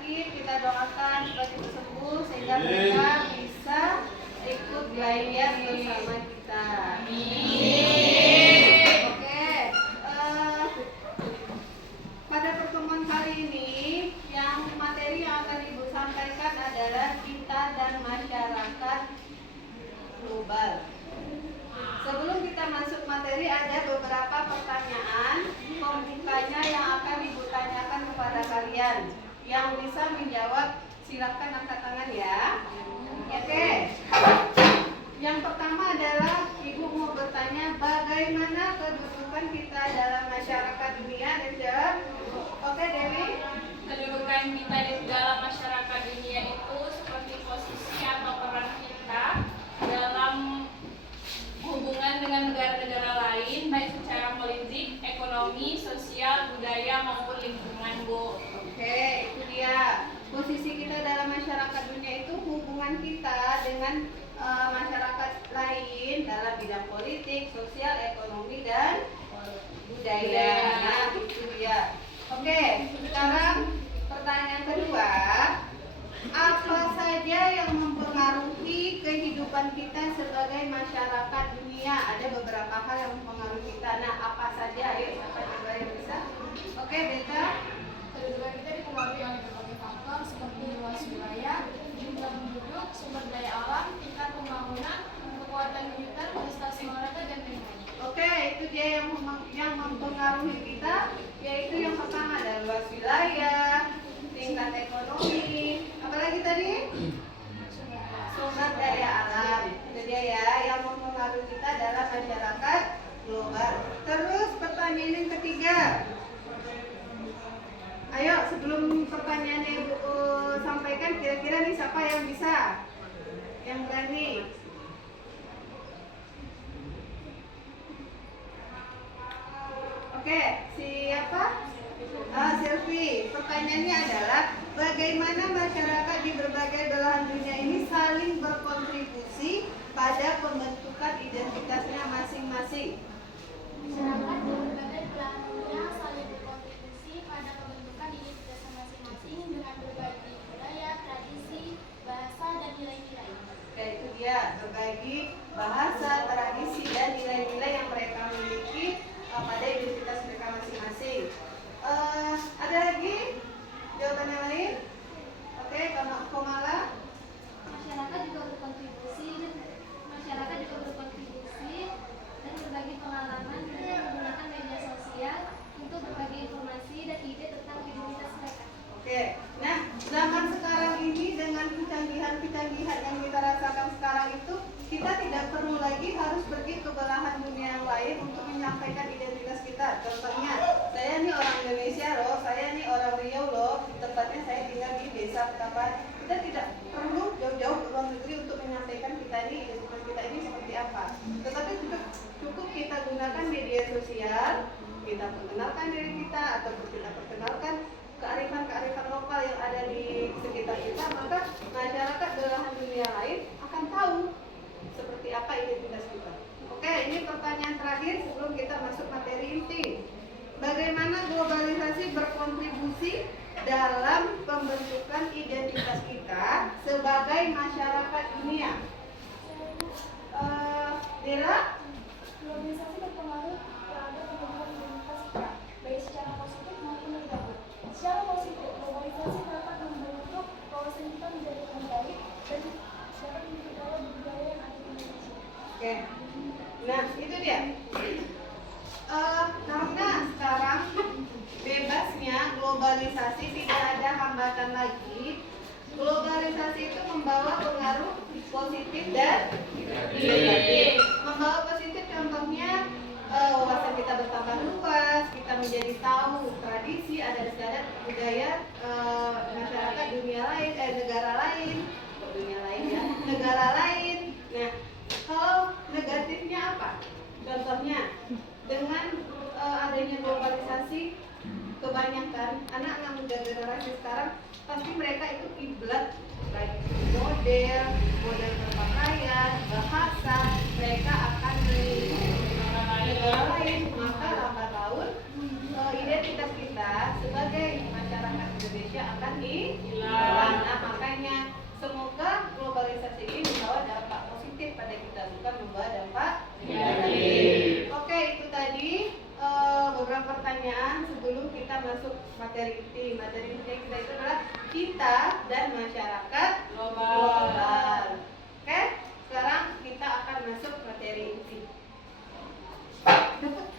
sakit kita doakan supaya cepat sembuh sehingga mereka bisa ikut belajar bersama kita. Oke, pada pertemuan kali ini yang materi yang akan Ibu sampaikan adalah kita dan masyarakat global. Sebelum kita masuk materi ada beberapa pertanyaan pembukanya yang akan Ibu tanyakan kepada kalian. Yang bisa menjawab silakan angkat tangan ya. Oke. Yang pertama adalah Ibu mau bertanya bagaimana kedudukan kita dalam masyarakat dunia dan jawab. Oke Dewi. Kedudukan kita di dalam masyarakat dunia itu seperti posisi atau peran kita dalam hubungan dengan negara-negara lain baik secara politik, ekonomi, sosial, budaya maupun lingkungan, Bu. Oke, itu dia. Posisi kita dalam masyarakat dunia itu hubungan kita dengan masyarakat lain dalam bidang politik, sosial, ekonomi dan budaya. Nah, itu dia. Oke, sekarang pertanyaan kedua. Apa saja yang mempengaruhi kehidupan kita sebagai masyarakat dunia? Ada beberapa hal yang mempengaruhi kita. Nah, apa saja? Ayo, siapa yang bisa? Oke, Beta. Kedudukan kita dipengaruhi oleh berbagai faktor seperti luas wilayah, jumlah penduduk, sumber daya alam, tingkat pembangunan, kekuatan militer, prestasi olahraga dan lain-lain. Oke, itu dia yang mempengaruhi kita, yaitu yang pertama ada luas wilayah, tingkat ekonomi, apalagi tadi? Sumber daya alam. Itu dia ya, yang mempengaruhi kita adalah masyarakat global. Terus pertanyaan yang ketiga. Ayo, sebelum pertanyaannya Ibu sampaikan, kira-kira nih siapa yang bisa? Yang berani? Oke, siapa? Silvi. Pertanyaannya adalah bagaimana masyarakat di berbagai belahan dunia ini saling berkontribusi pada pembentukan identitasnya masing-masing? Masyarakat di berbagai belahan dunia saling berkontribusi pada pembentukan identitas masing-masing dengan berbagi budaya, tradisi, bahasa, dan nilai-nilai. Oke, itu dia, berbagi bahasa, tradisi, dan nilai-nilai yang mereka miliki pada identitas mereka masing-masing. Ada lagi jawaban yang lain? Oke, Komala. Masyarakat juga berkontribusi dan berbagi pengalaman dengan menggunakan media sosial untuk berbagi informasi dan ide tentang identitas mereka. Oke, nah zaman sekarang ini dengan kecanggihan yang kita rasakan sekarang itu kita tidak perlu lagi harus pergi ke belahan dunia yang lain untuk menyampaikan identitas kita. Contohnya, saya nih orang Indonesia loh, saya nih orang Riau loh, tepatnya saya tinggal di desa Petapan. Kita tidak perlu jauh-jauh ke luar negeri untuk menyampaikan kita ini identitas kita ini seperti apa. Tetapi cukup kita gunakan media sosial, kita perkenalkan diri kita ataupun kita perkenalkan kearifan-kearifan lokal yang ada di sekitar kita, maka masyarakat belahan dunia lain akan tahu seperti apa identitas kita. Oke, ini pertanyaan terakhir sebelum kita masuk materi inti. Bagaimana globalisasi berkontribusi dalam pembentukan identitas kita sebagai masyarakat dunia? Dela? Globalisasi berpengaruh terhadap pembentukan identitas kita, baik secara positif maupun negatif. Secara positif, globalisasi dapat membentuk wawasan kita menjadi lebih baik dan dapat mempelajari budaya yang ada di Indonesia. Oke, nah itu dia. Karena sekarang bebasnya globalisasi tidak ada hambatan lagi. Globalisasi itu membawa pengaruh positif dan negatif. Membawa positif contohnya wawasan kita bertambah luas, kita menjadi tahu tradisi, adat istiadat, budaya masyarakat dunia lain, negara lain, dunia lain ya, negara lain. Nah, kalau negatifnya apa? Contohnya dengan adanya globalisasi, kebanyakan anak-anak muda generasi sekarang pasti mereka itu kiblat baik model berpakaian, bahasa, mereka akan negara lain, maka lambat laun identitas kita sebagai masyarakat Indonesia akan hilang. Nah, makanya semoga globalisasi ini membawa dampak positif pada kita, bukan membawa dampak negatif. Oke, itu tadi beberapa pertanyaan sebelum kita masuk materi inti. Materi inti kita itu adalah kita dan masyarakat global.